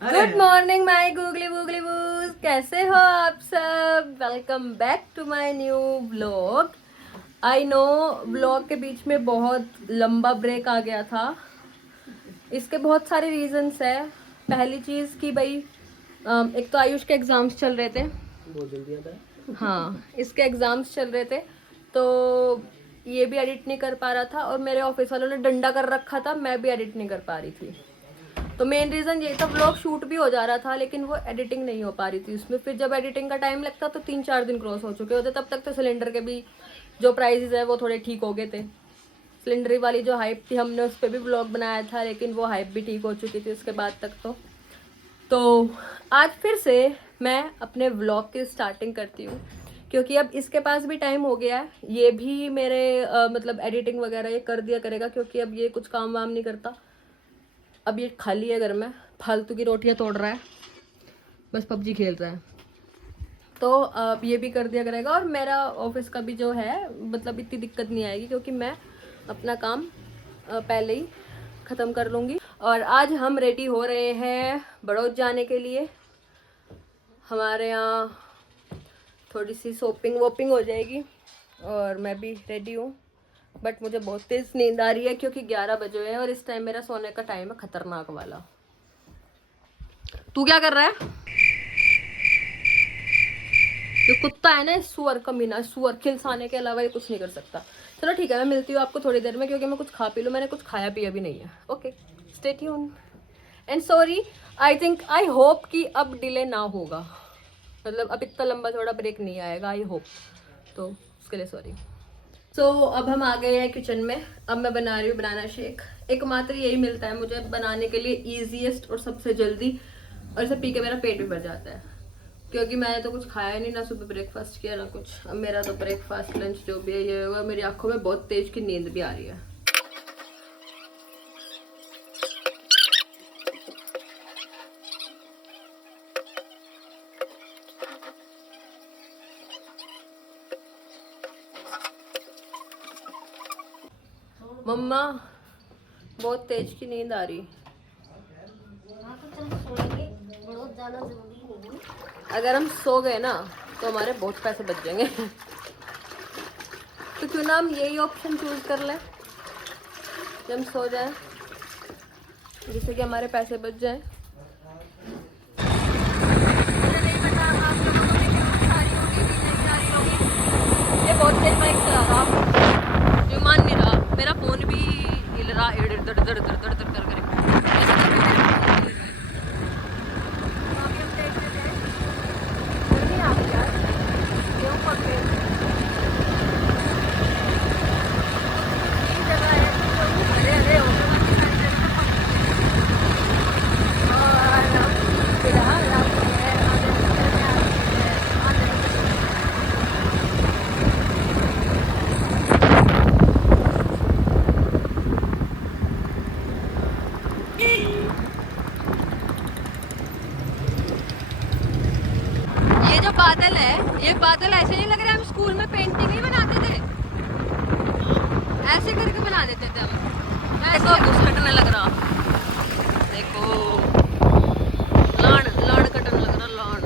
Good morning my googly woogly woos, कैसे हो आप सब। Welcome back to my new vlog. I know vlog के बीच में बहुत लंबा ब्रेक आ गया था। इसके बहुत सारे रीजंस है। पहली चीज़ कि भाई एक तो आयुष के एग्जाम्स चल रहे थे, बहुत जल्दी आता है। हाँ इसके एग्जाम्स चल रहे थे तो ये भी एडिट नहीं कर पा रहा था और मेरे ऑफिस वालों ने डंडा कर रखा था, मैं भी एडिट नहीं कर पा रही थी। तो मेन रीज़न ये था, व्लॉग शूट भी हो जा रहा था लेकिन वो एडिटिंग नहीं हो पा रही थी उसमें। फिर जब एडिटिंग का टाइम लगता तो 3-4 दिन क्रॉस हो चुके होते, तब तक तो सिलेंडर के भी जो प्राइसेस है वो थोड़े ठीक हो गए थे। सिलेंडर वाली जो हाइप थी हमने उस पर भी व्लॉग बनाया था लेकिन वो हाइप भी ठीक हो चुकी थी उसके बाद तक। तो आज फिर से मैं अपने व्लॉग की स्टार्टिंग करती हूँ क्योंकि अब इसके पास भी टाइम हो गया है। ये भी मेरे मतलब एडिटिंग वगैरह ये कर दिया करेगा क्योंकि अब ये कुछ काम वाम नहीं करता। अब ये खाली है घर में, फालतू की रोटियां तोड़ रहा है, बस पबजी खेल रहा है। तो अब ये भी कर दिया करेगा और मेरा ऑफिस का भी जो है मतलब इतनी दिक्कत नहीं आएगी क्योंकि मैं अपना काम पहले ही ख़त्म कर लूँगी। और आज हम रेडी हो रहे हैं बड़ौद जाने के लिए। हमारे यहाँ थोड़ी सी शॉपिंग वॉपिंग हो जाएगी और मैं भी रेडी हूँ। बट मुझे बहुत तेज़ नींद आ रही है क्योंकि 11 बजे है और इस टाइम मेरा सोने का टाइम है खतरनाक वाला। तू क्या कर रहा है? जो कुत्ता है ना, सुअर कमीना, सुअर खिलसाने के अलावा ये कुछ नहीं कर सकता। चलो ठीक है, मैं मिलती हूँ आपको थोड़ी देर में क्योंकि मैं कुछ खा पी लूँ। मैंने कुछ खाया पिया भी नहीं है। Okay, stay tune and sorry. I hope कि अब डिले ना होगा, मतलब अब इतना लंबा थोड़ा ब्रेक नहीं आएगा, आई होप। तो उसके लिए सॉरी। सो अब हम आ गए हैं किचन में। अब मैं बना रही हूँ बनाना शेक। एकमात्र यही मिलता है मुझे बनाने के लिए ईजीएस्ट और सबसे जल्दी, और इसे पी के मेरा पेट भी भर जाता है क्योंकि मैंने तो कुछ खाया नहीं, ना सुबह ब्रेकफास्ट किया ना कुछ। अब मेरा तो ब्रेकफास्ट लंच जो भी है ये होगा। मेरी आंखों में बहुत तेज की नींद भी आ रही है। मम्मा बहुत तेज की नींद आ रही। अगर हम सो गए ना तो हमारे बहुत पैसे बच जाएंगे। तो क्यों ना हम यही ऑप्शन चूज कर लें जब हम सो जाए, जिससे कि हमारे पैसे बच जाएं। ये बहुत तेज बाइक चला रहा, जो मान नहीं रहा। मेरा फोन भी हिल रहा, इधर उधर उधर उधर उधर कर कर। ये जो बादल है, ये बादल ऐसे नहीं लग रहे हम स्कूल में पेंटिंग नहीं बनाते थे, ऐसे करके बना देते थे हम। ऐसे घुसकटने लग रहा, देखो लाण लाण कटने लग रहा, लाण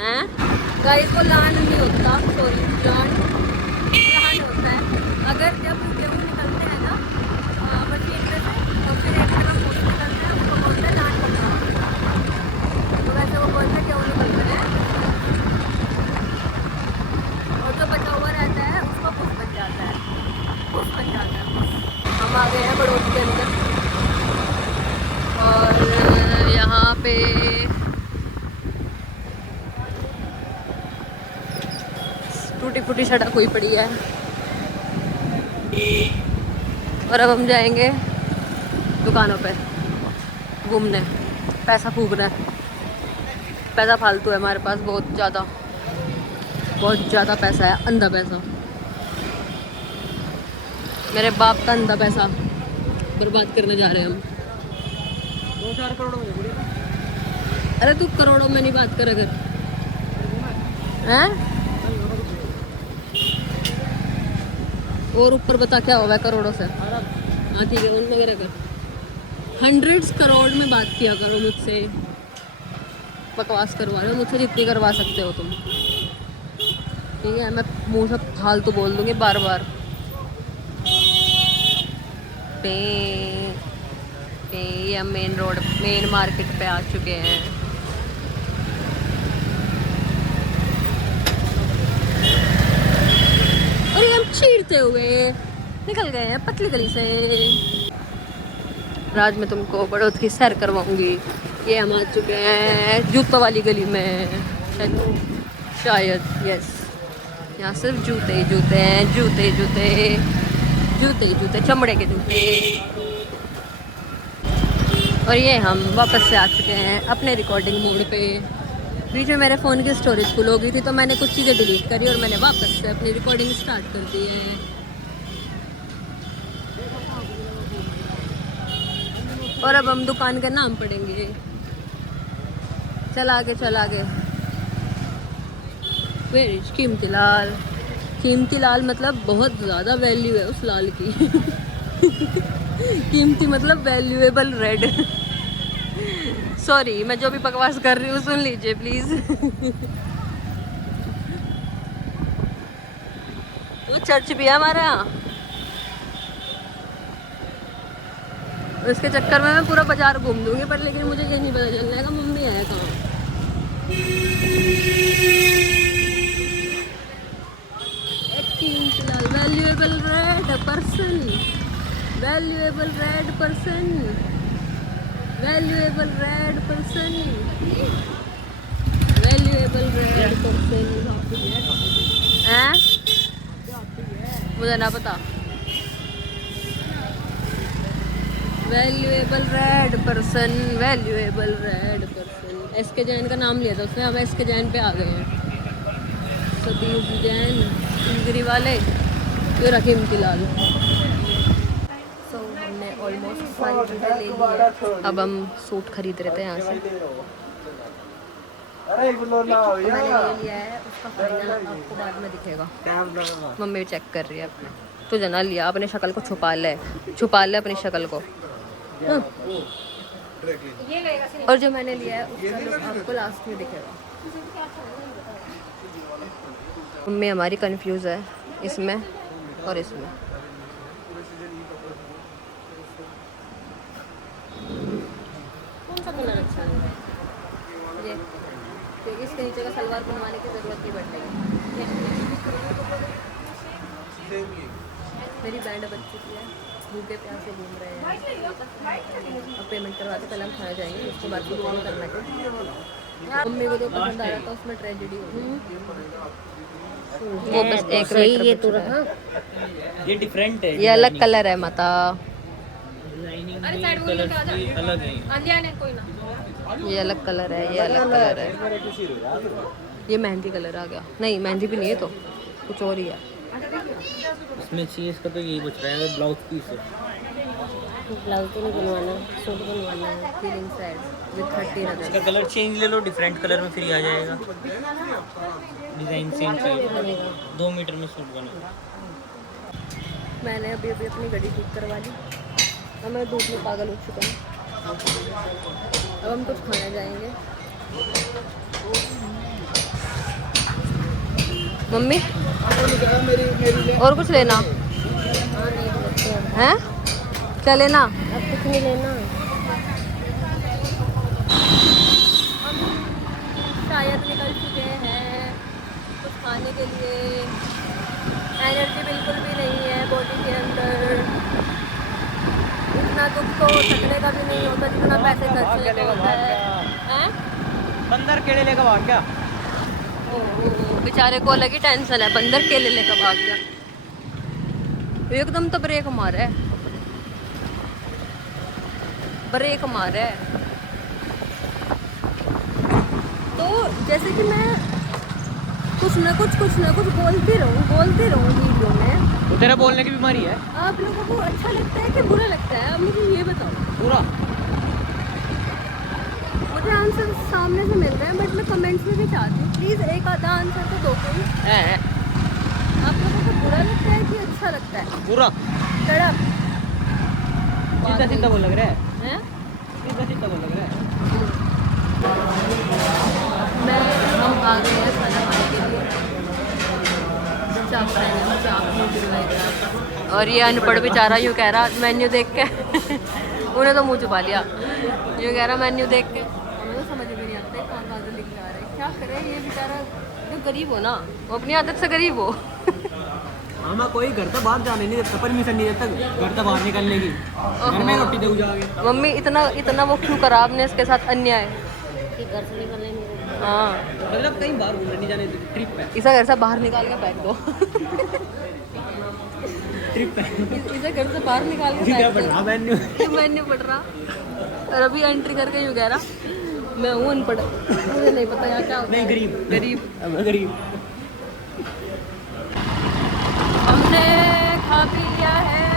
हैं गाइस। वो लाण नहीं होता, सॉरी, लाण होता है। अगर जब गेहूँ निकलते हैं ना मशीन में से और फिर एक तरफ फूट निकलते हैं, उसको बोलते हैं लाण कटना। तो वैसे वो बोलते हैं गेहूँ निकल रहे हैं और जो बचा हुआ रहता है उसको कुछ बच जाता है, कुछ बच जाता है। हम आ गए हैं बड़ौद के अंदर और यहाँ पे टूटी फूटी सड़क हुई पड़ी है और अब हम जाएंगे दुकानों पे घूमने, पैसा फूकना है। पैसा फालतू है हमारे पास, बहुत ज़्यादा पैसा है, अंधा पैसा। मेरे बाप का अंधा पैसा बर्बाद करने जा रहे हैं हम। 2-4 करोड़ हो गए। अरे तू करोड़ों में नहीं बात कर, अगर हैं और ऊपर बता क्या होगा करोड़ों से। हाँ ठीक है, उनमें मेरे कर। 100 करोड़ में बात किया करो मुझसे, बकवास करवा रहे हो मुझसे जितनी करवा सकते हो तुम, ठीक है? मैं मुंह से फालतू बोल दूंगी बार बार। पे ये हम मेन रोड, मेन मार्केट पे आ चुके हैं। और ये हम चीरते हुए निकल गए हैं पतली गली से। राज में तुमको बढ़ोत की सैर करवाऊंगी। ये हम आ चुके हैं जूतों वाली गली में, शायद, यस। यहाँ सिर्फ जूते ही जूते हैं, जूते जूते जूते जूते, चमड़े के जूते। और ये हम वापस से आ चुके हैं अपने रिकॉर्डिंग मोड पे। बीच में मेरे फ़ोन की स्टोरेज फुल हो गई थी तो मैंने कुछ चीज़ें डिलीट करी और मैंने वापस से अपनी रिकॉर्डिंग स्टार्ट कर दी है। और अब हम दुकान का नाम पढ़ेंगे। चल आगे, चल आगे। वेयर कीमती लाल। कीमती लाल मतलब बहुत ज़्यादा वैल्यू है उस लाल की। कीमती मतलब वैल्यूएबल रेड। सॉरी, मैं जो भी बकवास कर रही हूँ सुन लीजिए प्लीज़। वो चर्च भी है हमारे यहाँ। उसके चक्कर में मैं पूरा बाजार घूम दूंगी, पर लेकिन मुझे ये नहीं पता चल जाएगा मम्मी है कहाँ। Valuable red person, valuable red person, valuable red person, valuable red person. हैं? मुझे ना पता। Valuable red person, valuable red person. S K Jain का नाम लिया था उसने, अब एसके जैन पे आ गए हैं। सतीश जैन टिंगरी वाले, फिर कीमती लाल। हमने ऑलमोस्ट सारी चीज़ें ले ली है। अब हम सूट खरीद रहे थे यहाँ से। मैंने ये लिया है, उसका फाइनल आपको बाद में दिखेगा। मम्मी चेक कर रही है अपने। तुझे ना लिया, अपने शक्ल को छुपा ले, छुपा ले अपनी शक्ल को। हाँ। और जो मैंने लिया है उसका लुक आपको लास्ट में दिखेगा। मम्मी हमारी कंफ्यूज है इसमें और इसमें। कौन सा कलर अच्छा है? ये क्योंकि इसके नीचे का सलवार बनवाने की ज़रूरत नहीं पड़ेगी। मेरी बैंड बच चुकी है, भूखे प्यासे घूम रहे हैं। अब पेमेंट करवाते पहले हम खाने जाएंगे, उसके बाद पेमेंट करना है। मम्मी को जो पसंद आ रहा था उसमें ट्रेजेडी हो गई। वो बस एक सही ये तो रहा। ये डिफरेंट है, ये अलग कलर है माता। लाइनिंग कलर अलग है। ये अलग कलर है, ये अलग कलर है। ये मेहंदी कलर आ गया। नहीं मेहंदी भी नहीं है, तो कुछ और ही है। इसमें चीज का तो यही बच रहा है, ब्लाउज पीस है। ब्लाउज तो नहीं बनवाना, सूट बनवाना है। फीलिंग सैड विद 30 इसका कलर चेंज ले लो, डिफरेंट कलर में फिर आ जाएगा। डिज़ाइन सेम चाहिए, 2 मीटर में सूट बनेगा। मैंने अभी अभी अपनी गाड़ी ठीक करवा ली और मैं धूप में पागल हो चुका हूँ। अब हम कुछ खाने जाएंगे। मम्मी और कुछ लेना है? क्या लेना? अब कुछ नहीं लेना। शायद निकल चुके हैं कुछ खाने के लिए। एनर्जी बिल्कुल भी नहीं है बॉडी के अंदर। इतना दुख तो थकने का भी नहीं होता जितना पैसे खर्चने का होता है। बंदर केले लेकर भाग गया। बेचारे को अलग ही टेंशन है, बंदर केले लेकर भाग गया। एकदम तो ब्रेक मारा है, ब्रेक मारा है। तो जैसे कि मैं कुछ ना कुछ बोलती रहूँ वीडियो में। तो तेरा बोलने की बीमारी है। आप लोगों को अच्छा लगता है कि बुरा लगता है? अब मुझे ये बताओ। पूरा मुझे आंसर सामने से मिल रहे हैं, बट मैं कमेंट्स में भी चाहती हूँ प्लीज़ एक आधा आंसर तो दो कोई। आप लोगों को बुरा लगता है कि अच्छा लगता है? पूरा तड़प सीधा सीधा बोल लग रहा है। हैं? ये बस इतना लग रहा है। हम आ गए हैं खाना खाने के लिए। चाप खाएंगे, चाप नूडल। और ये अनपढ़ बेचारा यूँ कह रहा मेन्यू देख के उन्हें तो मुंह छुपा लिया। यूँ कह रहा मेन्यू देख के हमें तो समझ भी नहीं आता है कहाँ से लिख के आ रहे हैं। क्या करे ये बेचारा जो गरीब हो ना, वो अपनी आदत से गरीब हो। मामा कोई घर तो बाहर जाने नहीं देता, परमिशन नहीं देता घर तो बाहर निकलने की। घर में रोटी दे जाओगे। मम्मी इतना वो क्यों करा आपने इसके साथ अन्याय? घर से निकलने नहीं देता। हाँ मतलब कहीं बाहर घूमने नहीं जाने देते, ट्रिप पे। इसे घर से बाहर निकाल के फेंक दो। ट्रिप पे। इसे घर से बाहर निकाल के क्या फेंक बढ़ा दो। मैंने मेन्यू पढ़ रहा और अभी एंट्री करके यूँ कह रहा मैं हूँ अनपढ़, मुझे नहीं पता यहाँ क्या होता नहीं, है। गरीब गरीब। मैं गरीब। हमने खा पी लिया है,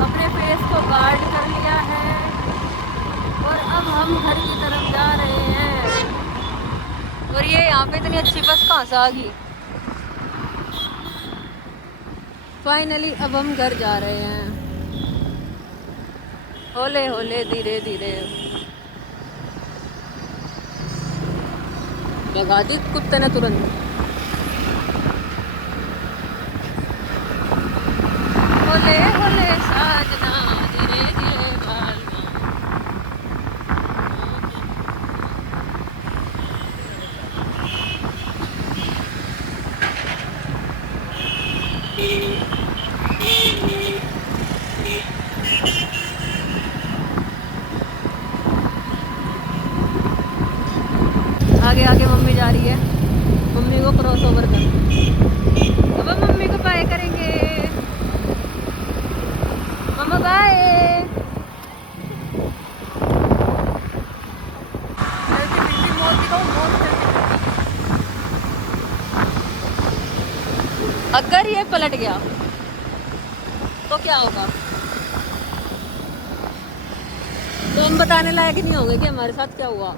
अपने फेस को गार्ड कर लिया है और अब हम घर की तरफ जा रहे हैं। और ये यहाँ पे इतनी अच्छी बस कहाँ से आ गई? फाइनली अब हम घर जा रहे हैं, होले होले धीरे धीरे। लगा दी कुत्ते ने तुरंत। होले होले साजना धीरे धीरे बालना। आगे आगे मम्मी जा रही है, मम्मी को क्रॉस ओवर कर। अब हम मम्मी को बाय करेंगे। मम्मा बाय। अगर ये पलट गया तो क्या होगा? तो हम बताने लायक नहीं होंगे कि हमारे साथ क्या हुआ।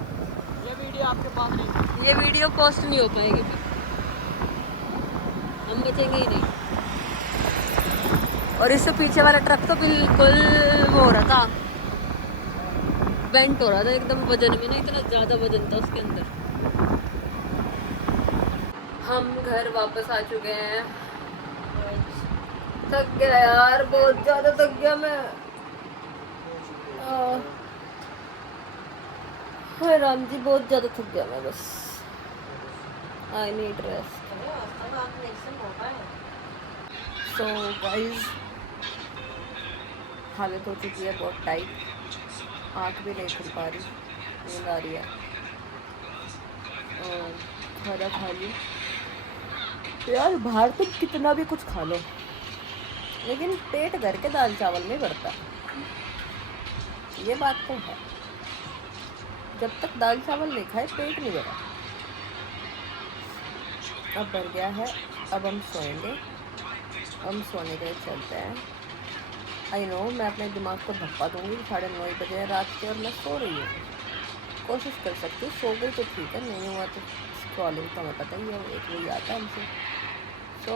ये वीडियो आपके पास नहीं। ये वीडियो पोस्ट नहीं हो पाएगी फिर, हम बचेंगे ही नहीं। और इससे पीछे वाला ट्रक तो बिल्कुल वो हो रहा था, बेंट हो रहा था एकदम वजन में, ना इतना ज़्यादा वजन था उसके अंदर। हम घर वापस आ चुके हैं। थक गया यार, बहुत ज़्यादा थक गया मैं। हाय राम जी, बहुत ज़्यादा थक गया मैं, बस I need rest. So guys, हालत हो चुकी है बहुत टाइट, आँख भी नहीं खुल पा रही, नींद आ रही है। खाना खा ली यार, बाहर तो कितना भी कुछ खा लो लेकिन पेट घर के दाल चावल में भरता, ये बात तो है। जब तक दाल चावल नहीं खाए पेट नहीं भरा। अब भर गया है, अब हम सोएंगे, हम सोने के लिए चलते हैं। आई नो मैं अपने दिमाग को धप्पा दूंगी, 9:30 बजे है रात के और मैं सो रही हूँ। कोशिश कर सकती हूँ, सो गई तो ठीक है, नहीं हुआ तो स्क्रॉलिंग तो हमें पता ही है, एक वही आता है हमसे। So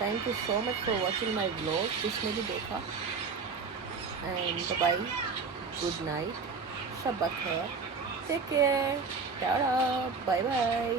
thank you so much for watching my vlog, जिसने भी देखा। एंड बाय, गुड नाइट, शब खैर, take care, tata, bye bye.